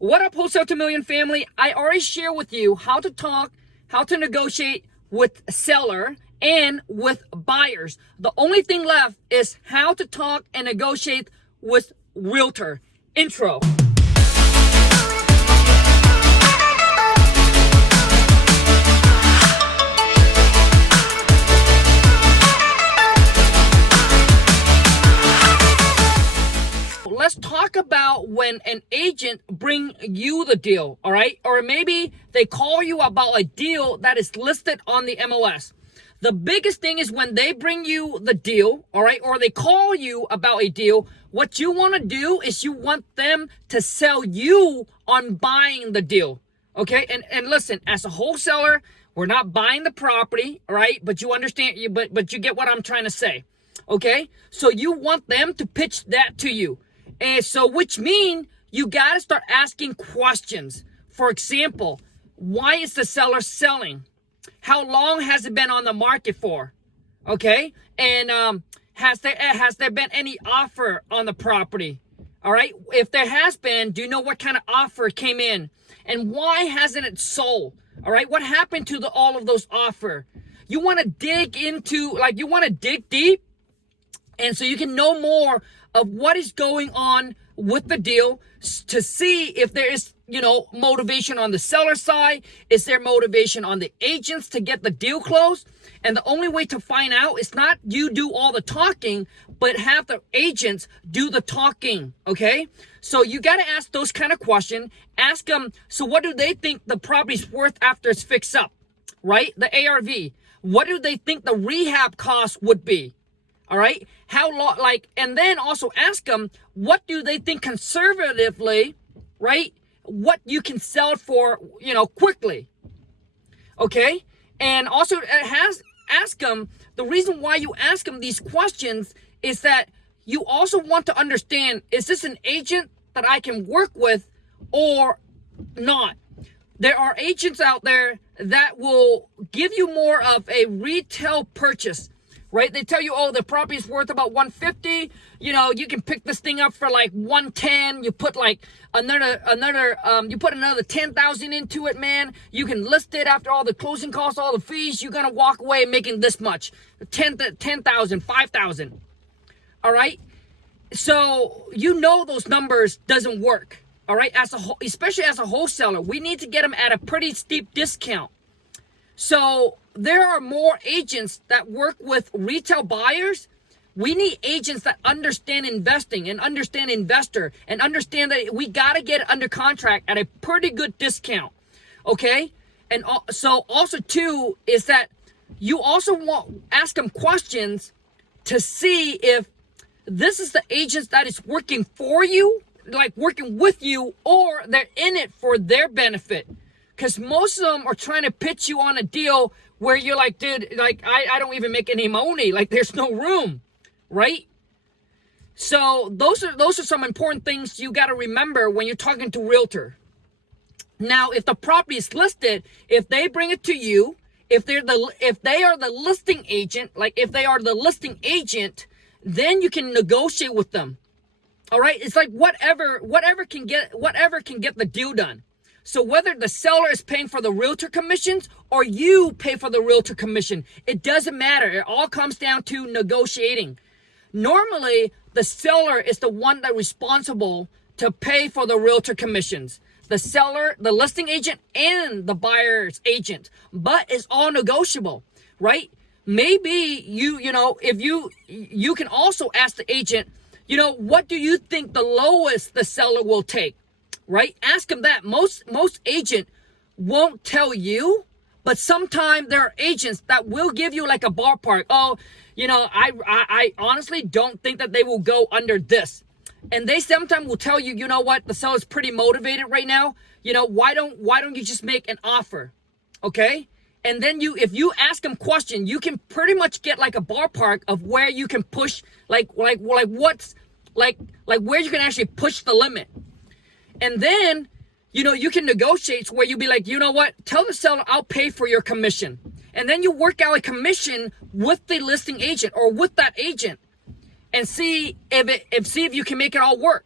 What up, Wholesale to Million family? I already shared with you how to talk, how to negotiate with seller and with buyers. The only thing left is how to talk and negotiate with realtor. Intro. Let's talk about when an agent bring you the deal, all right? Or maybe they call you about a deal that is listed on the MLS. The biggest thing is when they bring you the deal, all right, or they call you about a deal, what you want to do is you want them to sell you on buying the deal, okay? And listen, as a wholesaler, we're not buying the property, all right? But you understand, but you get what I'm trying to say, okay? So you want them to pitch that to you. And so, which means you got to start asking questions. For example, why is the seller selling? How long has it been on the market for? Okay. And has there been any offer on the property? All right. If there has been, do you know what kind of offer came in? And why hasn't it sold? All right. What happened to all of those offers? You want to dig into, you want to dig deep. And so you can know more of what is going on with the deal to see if there is, motivation on the seller side. Is there motivation on the agents to get the deal closed? And the only way to find out is not you do all the talking, but have the agents do the talking, okay? So you got to ask those kind of questions. Ask them, so what do they think the property's worth after it's fixed up, right? The ARV. What do they think the rehab cost would be? All right. How long, and then also ask them, what do they think conservatively, right? What you can sell for, quickly. Okay. And also ask them, the reason why you ask them these questions is that you also want to understand, is this an agent that I can work with or not? There are agents out there that will give you more of a retail purchase. Right? They tell you, oh, the property is worth about $150. You can pick this thing up for $110. You put you put another $10,000 into it, man. You can list it after all the closing costs, all the fees. You're gonna walk away making this much, $10,000, $5,000. All right. So those numbers doesn't work. All right. Especially as a wholesaler, we need to get them at a pretty steep discount. So there are more agents that work with retail buyers. We need agents that understand investing and understand investor and understand that we got to get it under contract at a pretty good discount. Okay. And so also too is that you also ask them questions to see if this is the agents that is working for you, working with you, or they're in it for their benefit. Because most of them are trying to pitch you on a deal where you're like, dude, I don't even make any money. There's no room, right? So those are some important things you got to remember when you're talking to realtor. Now, if the property is listed, if they bring it to you, if they are the listing agent, then you can negotiate with them. All right, it's whatever can get the deal done. So whether the seller is paying for the realtor commissions or you pay for the realtor commission, it doesn't matter. It all comes down to negotiating. Normally, the seller is the one that's responsible to pay for the realtor commissions. The seller, the listing agent, and the buyer's agent. But it's all negotiable, right? Maybe if you can also ask the agent, what do you think the lowest the seller will take? Right? Ask them that. Most agent won't tell you, but sometimes there are agents that will give you a ballpark. Oh, I honestly don't think that they will go under this. And they sometimes will tell you, what, the seller's pretty motivated right now. Why don't you just make an offer? Okay? And then if you ask them questions, you can pretty much get a ballpark of where you can push, where you can actually push the limit. And then, you can negotiate where you be like, what? Tell the seller I'll pay for your commission. And then you work out a commission with the listing agent or with that agent and see if you can make it all work.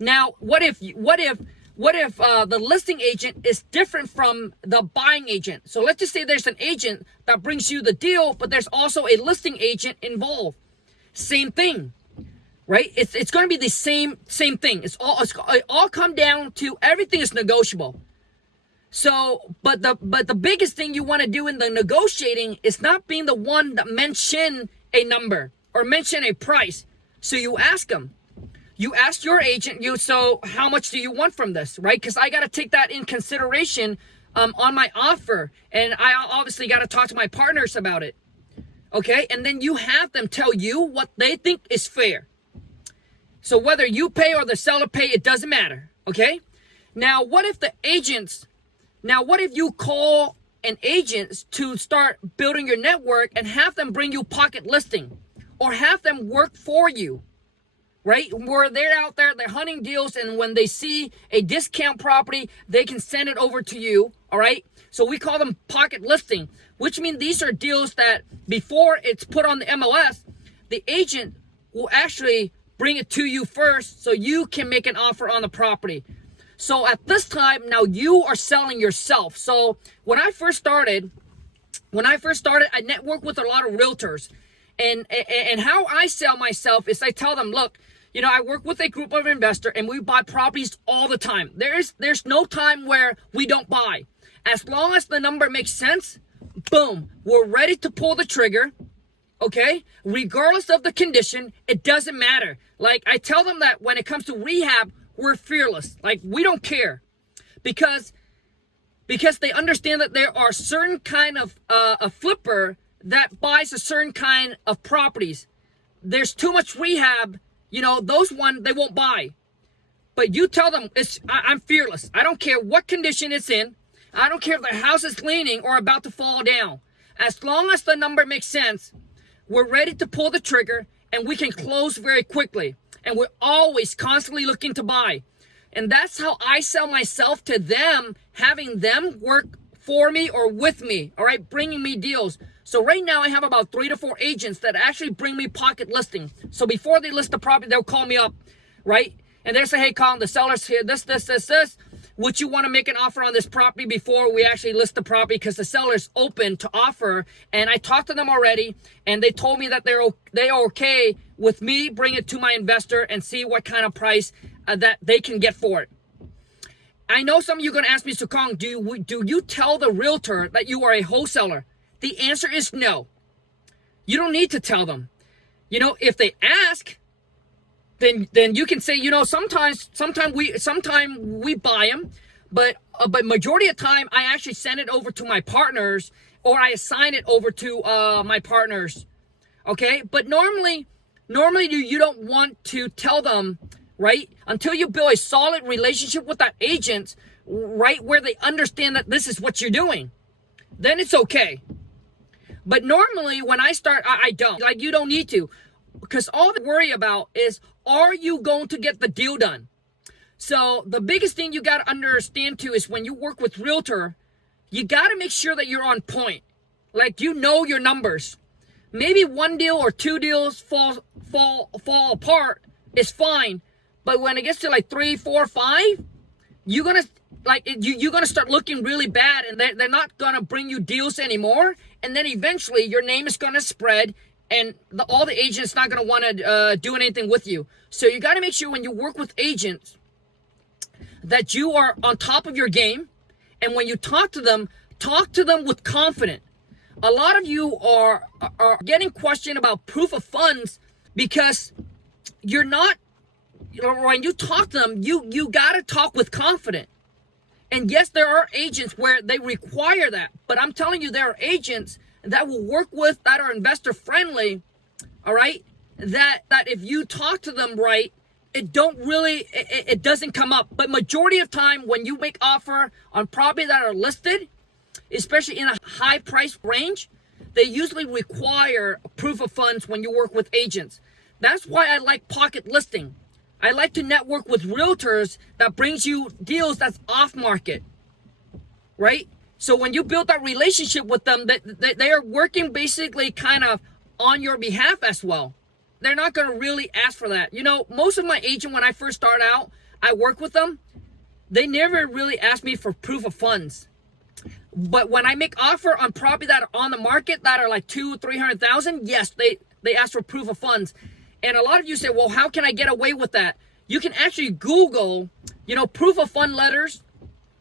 Now, what if What if the listing agent is different from the buying agent? So let's just say there's an agent that brings you the deal, but there's also a listing agent involved. Same thing, right? It's going to be the same thing. It all come down to everything is negotiable. So, but the biggest thing you want to do in the negotiating is not being the one that mention a number or mention a price. So you ask them. You ask your agent, so how much do you want from this, right? Because I got to take that in consideration on my offer. And I obviously got to talk to my partners about it. Okay? And then you have them tell you what they think is fair. So whether you pay or the seller pay, it doesn't matter. Okay? Now, what if you call an agent to start building your network and have them bring you pocket listing or have them work for you? Right? Where they're out there, they're hunting deals, and when they see a discount property, they can send it over to you, all right? So we call them pocket listing, which means these are deals that before it's put on the MLS, the agent will actually bring it to you first so you can make an offer on the property. So at this time, now you are selling yourself. So when I first started, I networked with a lot of realtors. And how I sell myself is I tell them, look, I work with a group of investors and we buy properties all the time. There's no time where we don't buy. As long as the number makes sense, boom, we're ready to pull the trigger, okay? Regardless of the condition, it doesn't matter. Like I tell them that when it comes to rehab, we're fearless. Like we don't care because they understand that there are certain kind of a flipper that buys a certain kind of properties. There's too much rehab, those one they won't buy. But you tell them I'm fearless. I don't care what condition it's in. I don't care if the house is leaning or about to fall down. As long as the number makes sense, we're ready to pull the trigger and we can close very quickly. And we're always constantly looking to buy. And that's how I sell myself to them, having them work for me or with me, all right, bringing me deals. So right now I have about 3 to 4 agents that actually bring me pocket listing. So before they list the property, they'll call me up, right? And they say, hey, Colin, the seller's here, this. Would you want to make an offer on this property before we actually list the property? Because the seller's open to offer. And I talked to them already, and they told me that they are okay with me bring it to my investor and see what kind of price that they can get for it. I know some of you are going to ask me, so Kong, do you tell the realtor that you are a wholesaler? The answer is no. You don't need to tell them. If they ask, then you can say, sometimes we buy them, but majority of the time I actually send it over to my partners or I assign it over to my partners. Okay, but normally you don't want to tell them, right? Until you build a solid relationship with that agent, right, where they understand that this is what you're doing, then it's okay. But normally when I start, I don't. Like, you don't need to. Because all they worry about is, are you going to get the deal done? So the biggest thing you got to understand too is when you work with realtor, you got to make sure that you're on point. Like, your numbers. Maybe 1 deal or 2 deals fall apart is fine. But when it gets to like 3, 4, 5, you're gonna start looking really bad, and they're not gonna bring you deals anymore. And then eventually your name is gonna spread, and all the agents not gonna want to do anything with you. So you got to make sure when you work with agents that you are on top of your game, and when you talk to them with confidence. A lot of you are getting questioned about proof of funds because you're not. When you talk to them, you got to talk with confidence. And yes, there are agents where they require that. But I'm telling you, there are agents that will work with, that are investor friendly, all right? That if you talk to them right, it doesn't come up. But majority of time when you make offer on property that are listed, especially in a high price range, they usually require proof of funds when you work with agents. That's why I like pocket listing. I like to network with realtors that brings you deals that's off market, right? So when you build that relationship with them, they are working basically kind of on your behalf as well. They're not going to really ask for that. Most of my agent, when I first start out, I work with them. they never really ask me for proof of funds. But when I make offer on property that are on the market that are like 200,000-300,000, yes, they ask for proof of funds. And a lot of you say, well, how can I get away with that? You can actually Google, proof of fund letters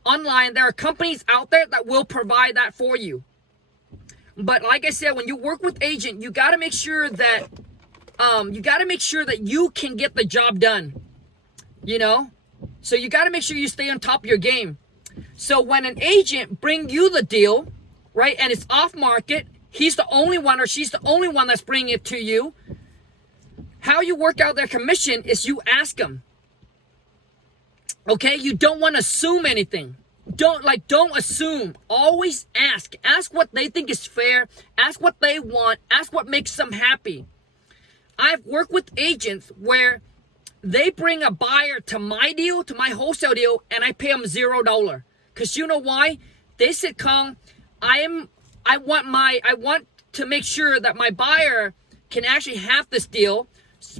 online. There are companies out there that will provide that for you. But like I said, when you work with agent, you got to make sure that you can get the job done. So you got to make sure you stay on top of your game. So when an agent bring you the deal, right, and it's off market, he's the only one or she's the only one that's bringing it to you. How you work out their commission is you ask them. Okay, you don't want to assume anything. Don't assume. Always ask. Ask what they think is fair. Ask what they want. Ask what makes them happy. I've worked with agents where they bring a buyer to my deal, to my wholesale deal, and I pay them $0. Because you know why? They said, Khang, I want to make sure that my buyer can actually have this deal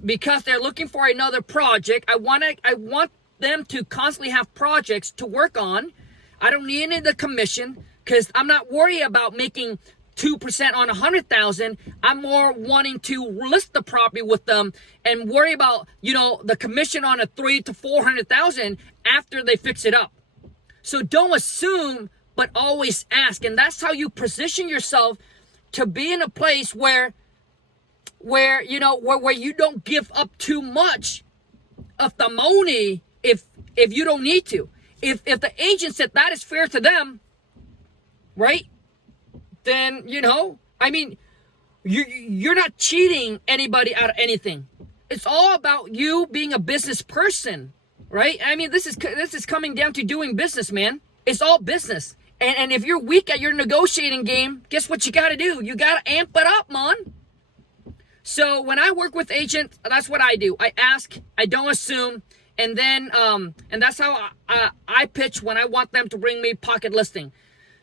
because they're looking for another project. I want them to constantly have projects to work on. I don't need any of the commission because I'm not worried about making 2% on 100,000. I'm more wanting to list the property with them and worry about, the commission on a 300,000 to 400,000 after they fix it up. So don't assume, but always ask. And that's how you position yourself to be in a place where you don't give up too much of the money if you don't need to. If the agent said that is fair to them, right? Then, you're not cheating anybody out of anything. It's all about you being a business person, right? This is coming down to doing business, man. It's all business. And if you're weak at your negotiating game, guess what you got to do? You got to amp it up, man. So when I work with agents, that's what I do. I ask, I don't assume, and then and that's how I pitch when I want them to bring me pocket listing.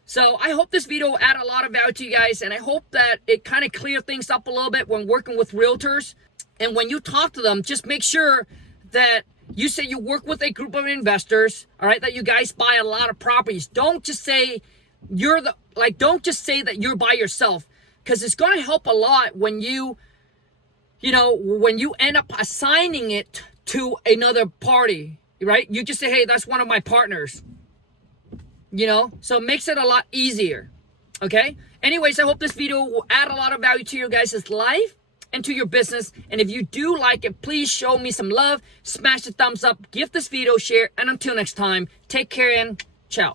So I hope this video will add a lot of value to you guys, and I hope that it kind of clear things up a little bit when working with realtors. And when you talk to them, just make sure that you say you work with a group of investors, all right, that you guys buy a lot of properties. Don't just say don't just say that you're by yourself, because it's going to help a lot when you end up assigning it to another party, right? You just say, hey, that's one of my partners. So it makes it a lot easier. Okay. Anyways, I hope this video will add a lot of value to your guys' life and to your business. And if you do like it, please show me some love, smash the thumbs up, give this video a share, and until next time, take care and ciao.